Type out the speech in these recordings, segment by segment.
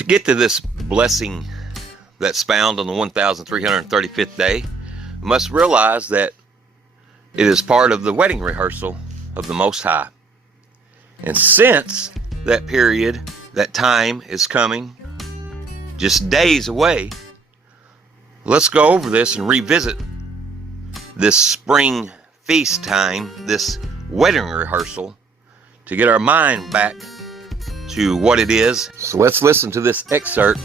To get to this blessing that's found on the 1335th day, we must realize that it is part of the wedding rehearsal of the Most High. And since that period, that time is coming, just days away, let's go over this and revisit this spring feast time, this wedding rehearsal, to get our mind back to what it is. So let's listen to this excerpt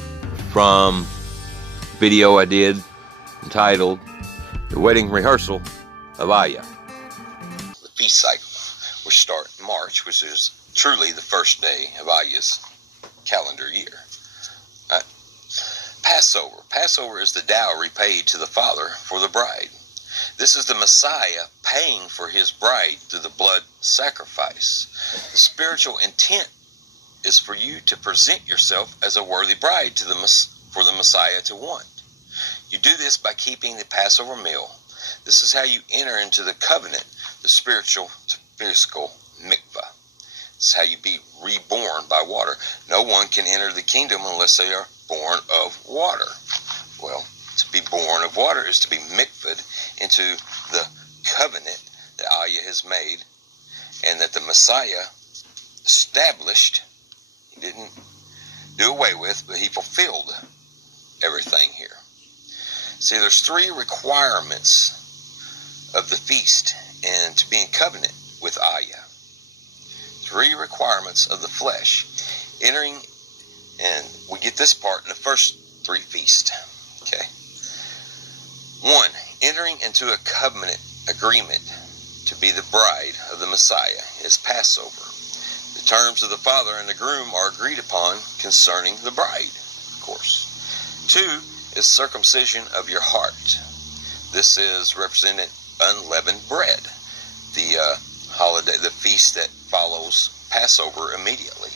from a video I did entitled The Wedding Rehearsal of Ayah. The feast cycle. We start in March, which is truly the first day of Ayah's calendar year. Passover. Passover is the dowry paid to the father for the bride. This is the Messiah paying for his bride through the blood sacrifice. The spiritual intent is for you to present yourself as a worthy bride for the Messiah to want. You do this by keeping the Passover meal. This is how you enter into the covenant, the spiritual to physical mikvah. This is how you be reborn by water. No one can enter the kingdom unless they are born of water. Well, to be born of water is to be mikvahed into the covenant that Ayah has made and that the Messiah established. He didn't do away with, but he fulfilled everything here. See, there's three requirements of the feast and to be in covenant with Ayah. Three requirements of the flesh. Entering, and we get this part in the first three feasts. Okay. 1. Entering into a covenant agreement to be the bride of the Messiah is Passover. The terms of the father and the groom are agreed upon concerning the bride, of course. 2 is circumcision of your heart. This is represented unleavened bread, the holiday, the feast that follows Passover immediately.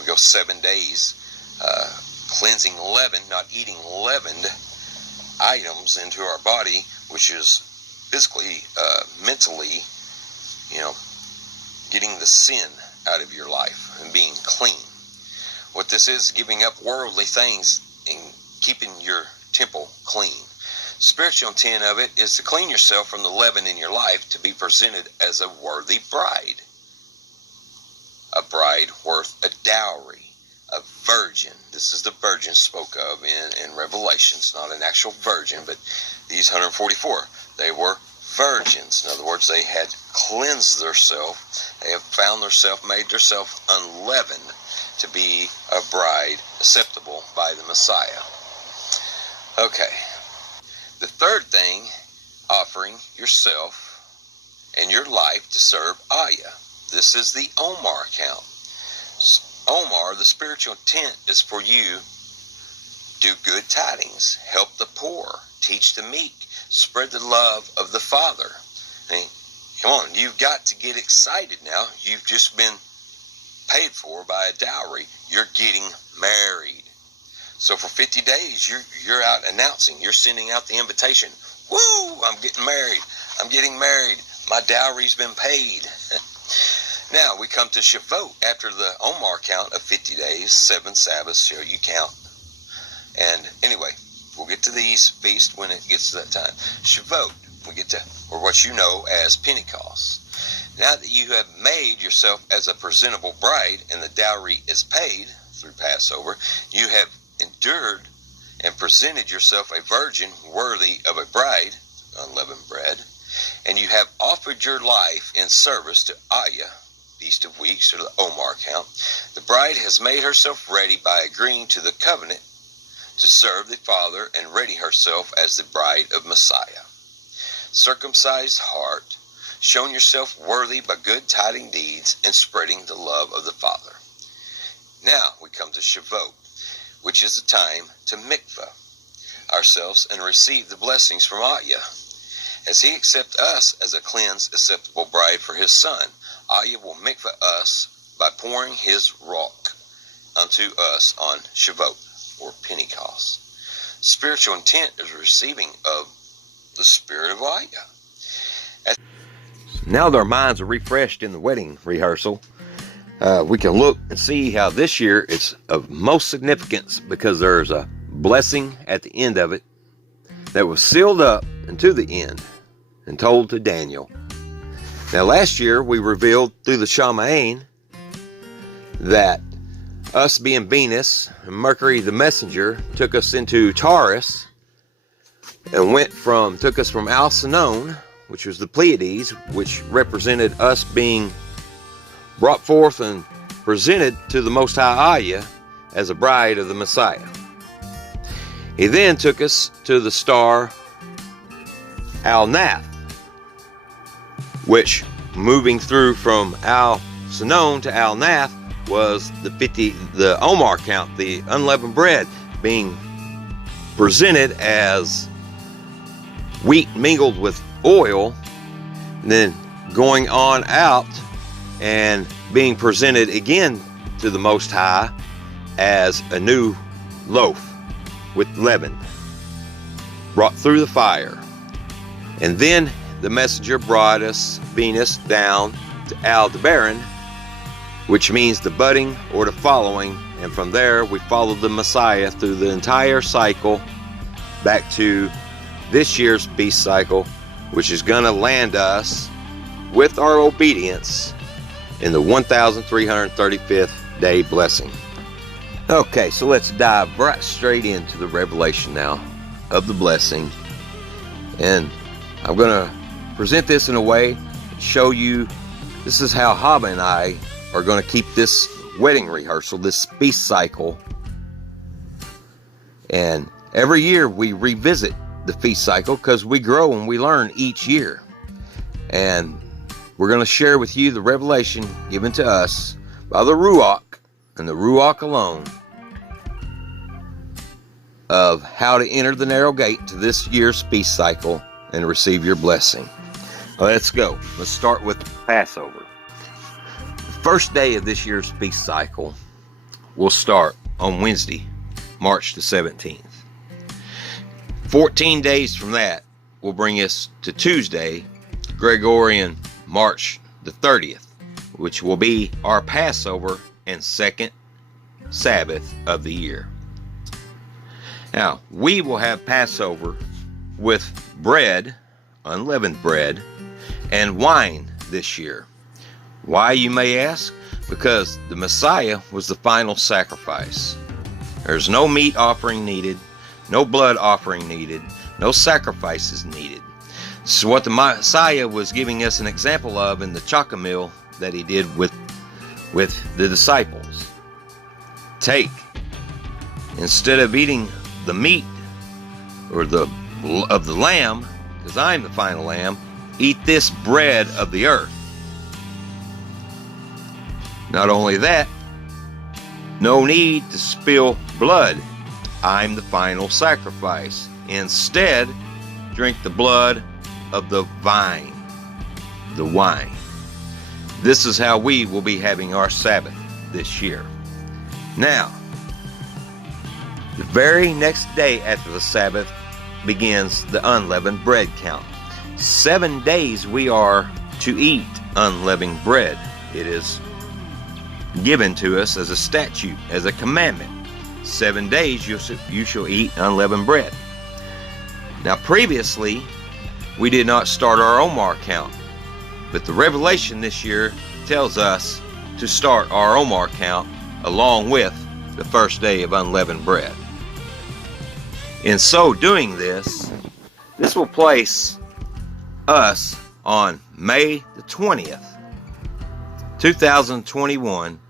We go 7 days cleansing leaven, not eating leavened items into our body, which is physically, mentally, getting the sin out of your life and being clean. What this is, giving up worldly things and keeping your temple clean. Spiritual intent of it is to clean yourself from the leaven in your life to be presented as a worthy bride. A bride worth a dowry, a virgin. This is the virgin spoke of in Revelations, not an actual virgin, but these 144, they were virgins. In other words, they had cleansed themselves. They have found themselves, made themselves unleavened to be a bride acceptable by the Messiah. Okay. The third thing, offering yourself and your life to serve Ayah. This is the Omar count. Omar, the spiritual intent is for you do good tidings, help the poor, teach the meek, spread the love of the Father. I mean, come on, you've got to get excited now. You've just been paid for by a dowry. You're getting married. So for 50 days, you're out announcing, you're sending out the invitation. Woo, I'm getting married. I'm getting married. My dowry's been paid. Now we come to Shavuot. After the Omar count of 50 days, 7 Sabbaths, so you count. And anyway, we'll get to these feasts when it gets to that time. Shavuot, we get to, or what you know as Pentecost. Now that you have made yourself as a presentable bride and the dowry is paid through Passover, you have endured and presented yourself a virgin worthy of a bride, unleavened bread, and you have offered your life in service to Ayah, Feast of Weeks, or the Omar count. The bride has made herself ready by agreeing to the covenant to serve the Father and ready herself as the bride of Messiah. Circumcised heart, shown yourself worthy by good tiding deeds and spreading the love of the Father. Now we come to Shavuot, which is the time to mikvah ourselves and receive the blessings from Ayah. As he accepts us as a cleansed, acceptable bride for his son, Ayah will mikvah us by pouring his rock unto us on Shavuot, or Pentecost. Spiritual intent is receiving of the spirit of Ayah. Now that our minds are refreshed in the wedding rehearsal, we can look and see how this year it's of most significance because there's a blessing at the end of it that was sealed up unto the end and told to Daniel. Now last year we revealed through the Shamain that us being Venus and Mercury the messenger took us into Taurus and took us from Alcyone, which was the Pleiades, which represented us being brought forth and presented to the Most High Aya as a bride of the Messiah. He then took us to the star Al-Nath, which moving through from Alcyone to Al-Nath was the Omar count, the unleavened bread, being presented as wheat mingled with oil, and then going on out and being presented again to the Most High as a new loaf with leaven brought through the fire. And then the messenger brought us Venus down to Aldebaran, which means the budding or the following, and from there we followed the Messiah through the entire cycle back to this year's feast cycle, which is going to land us with our obedience in the 1335th day blessing. Okay, so let's dive right straight into the revelation now of the blessing. And I'm going to present this in a way to show you this is how Haba and I are going to keep this wedding rehearsal, this feast cycle. And every year we revisit the feast cycle because we grow and we learn each year. And we're going to share with you the revelation given to us by the Ruach and the Ruach alone of how to enter the narrow gate to this year's feast cycle and receive your blessing. Let's go. Let's start with Passover. The first day of this year's feast cycle will start on Wednesday, March the 17th. 14 days from that will bring us to Tuesday, Gregorian March the 30th, which will be our Passover and second Sabbath of the year. Now, we will have Passover with bread, unleavened bread, and wine this year. Why, you may ask? Because the Messiah was the final sacrifice. There's no meat offering needed, no blood offering needed, no sacrifices needed. This is what the Messiah was giving us an example of in the Chaka meal that he did with the disciples. Take, instead of eating the meat or of the lamb, because I'm the final lamb, eat this bread of the earth. Not only that, no need to spill blood. I'm the final sacrifice. Instead, drink the blood of the vine, the wine. This is how we will be having our Sabbath this year. Now, the very next day after the Sabbath begins the unleavened bread count. 7 days we are to eat unleavened bread. It is given to us as a statute, as a commandment. 7 days you shall eat unleavened bread. Now previously, we did not start our Omar count, but the revelation this year tells us to start our Omar count along with the first day of unleavened bread. In so doing this will place us on May the 20th, 2021,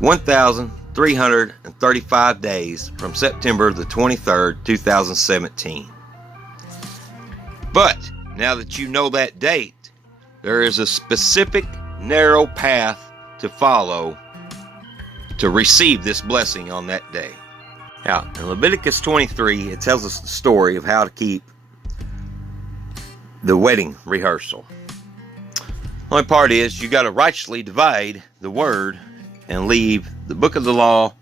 1,335 days from September the 23rd, 2017. But now that you know that date, there is a specific narrow path to follow to receive this blessing on that day. Now, in Leviticus 23, it tells us the story of how to keep the wedding rehearsal. Only part is you got to righteously divide the word and leave the book of the law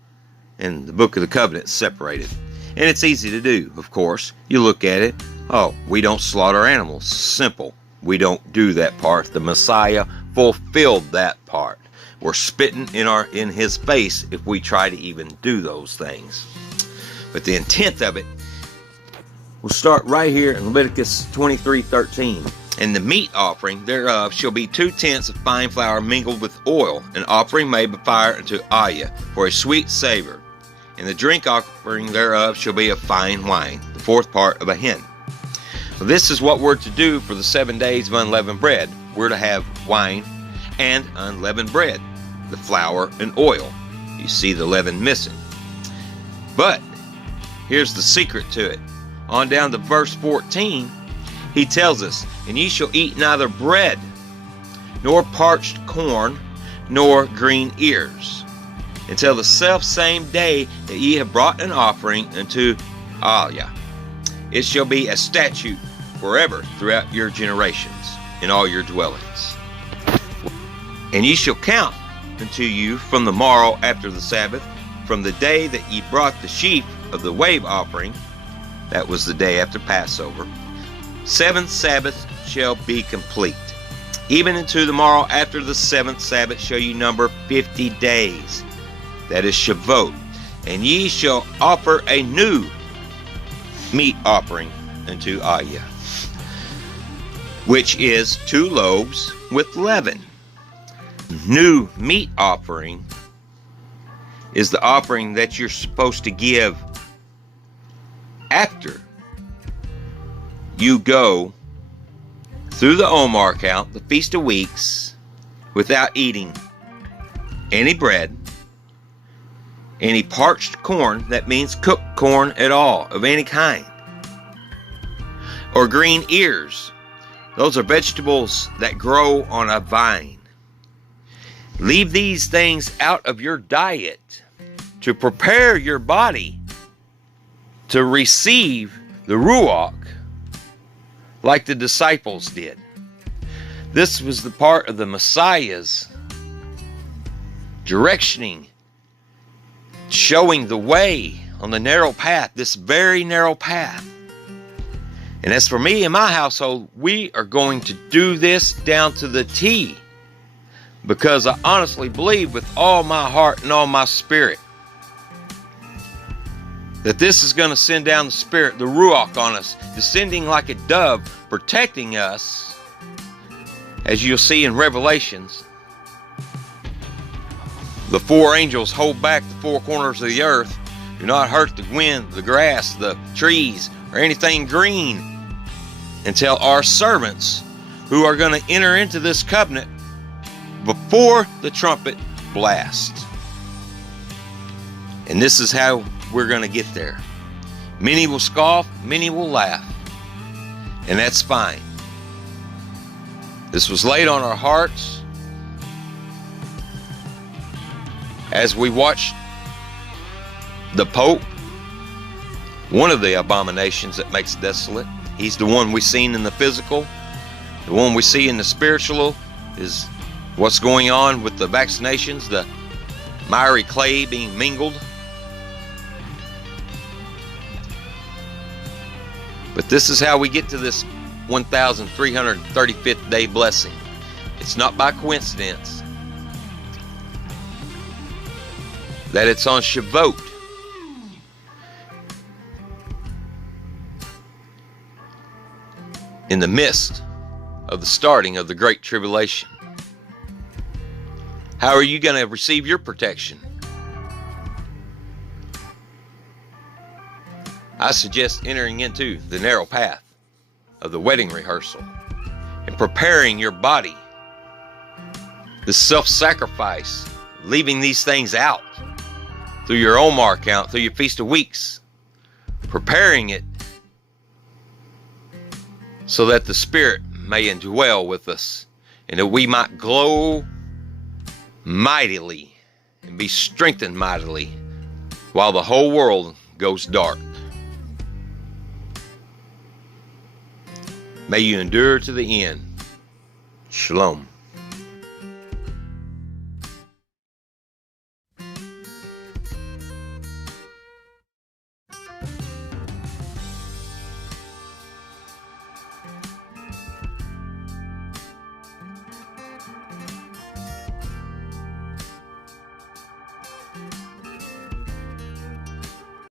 and the book of the covenant separated. And it's easy to do, of course. You look at it, oh, we don't slaughter animals. Simple. We don't do that part. The Messiah fulfilled that part. or spitting in his face if we try to even do those things. But the intent of it, we'll start right here in Leviticus 23:13. And the meat offering thereof shall be 2/10 of fine flour mingled with oil, an offering made by fire unto Ayah, for a sweet savor. And the drink offering thereof shall be of fine wine, the 4th part of a hin. So this is what we're to do for the 7 days of unleavened bread. We're to have wine and unleavened bread, the flour and oil. You see the leaven missing. But here's the secret to it. On down to verse 14, he tells us, and ye shall eat neither bread, nor parched corn, nor green ears, until the self-same day that ye have brought an offering unto Ayah. It shall be a statute forever throughout your generations in all your dwellings. And ye shall count unto you from the morrow after the Sabbath, from the day that ye brought the sheaf of the wave offering, that was the day after Passover. 7 Sabbaths shall be complete. Even unto the morrow after the 7th Sabbath shall ye number 50 days. That is Shavuot. And ye shall offer a new meat offering unto Ayah, which is 2 loaves with leaven. New meat offering is the offering that you're supposed to give after you go through the Omer count, the Feast of Weeks, without eating any bread, any parched corn, that means cooked corn at all, of any kind, or green ears. Those are vegetables that grow on a vine. Leave these things out of your diet to prepare your body to receive the Ruach like the disciples did. This was the part of the Messiah's directioning, showing the way on the narrow path, this very narrow path. And as for me and my household, we are going to do this down to the T, because I honestly believe with all my heart and all my spirit that this is going to send down the Spirit, the Ruach, on us, descending like a dove, protecting us, as you'll see in Revelations. The 4 angels hold back the 4 corners of the earth, do not hurt the wind, the grass, the trees, or anything green, until our servants, who are going to enter into this covenant before the trumpet blasts. And this is how we're going to get there. Many will scoff, many will laugh, and that's fine. This was laid on our hearts as we watched the Pope, one of the abominations that makes desolate. He's the one we've seen in the physical. The one we see in the spiritual is what's going on with the vaccinations, the miry clay being mingled. But this is how we get to this 1,335th day blessing. It's not by coincidence that it's on Shavuot. In the midst of the starting of the Great Tribulation. How are you going to receive your protection? I suggest entering into the narrow path of the wedding rehearsal and preparing your body, the self-sacrifice, leaving these things out through your Omer count, through your Feast of Weeks, preparing it so that the Spirit may indwell with us and that we might glow mightily and be strengthened mightily while the whole world goes dark. May you endure to the end. Shalom.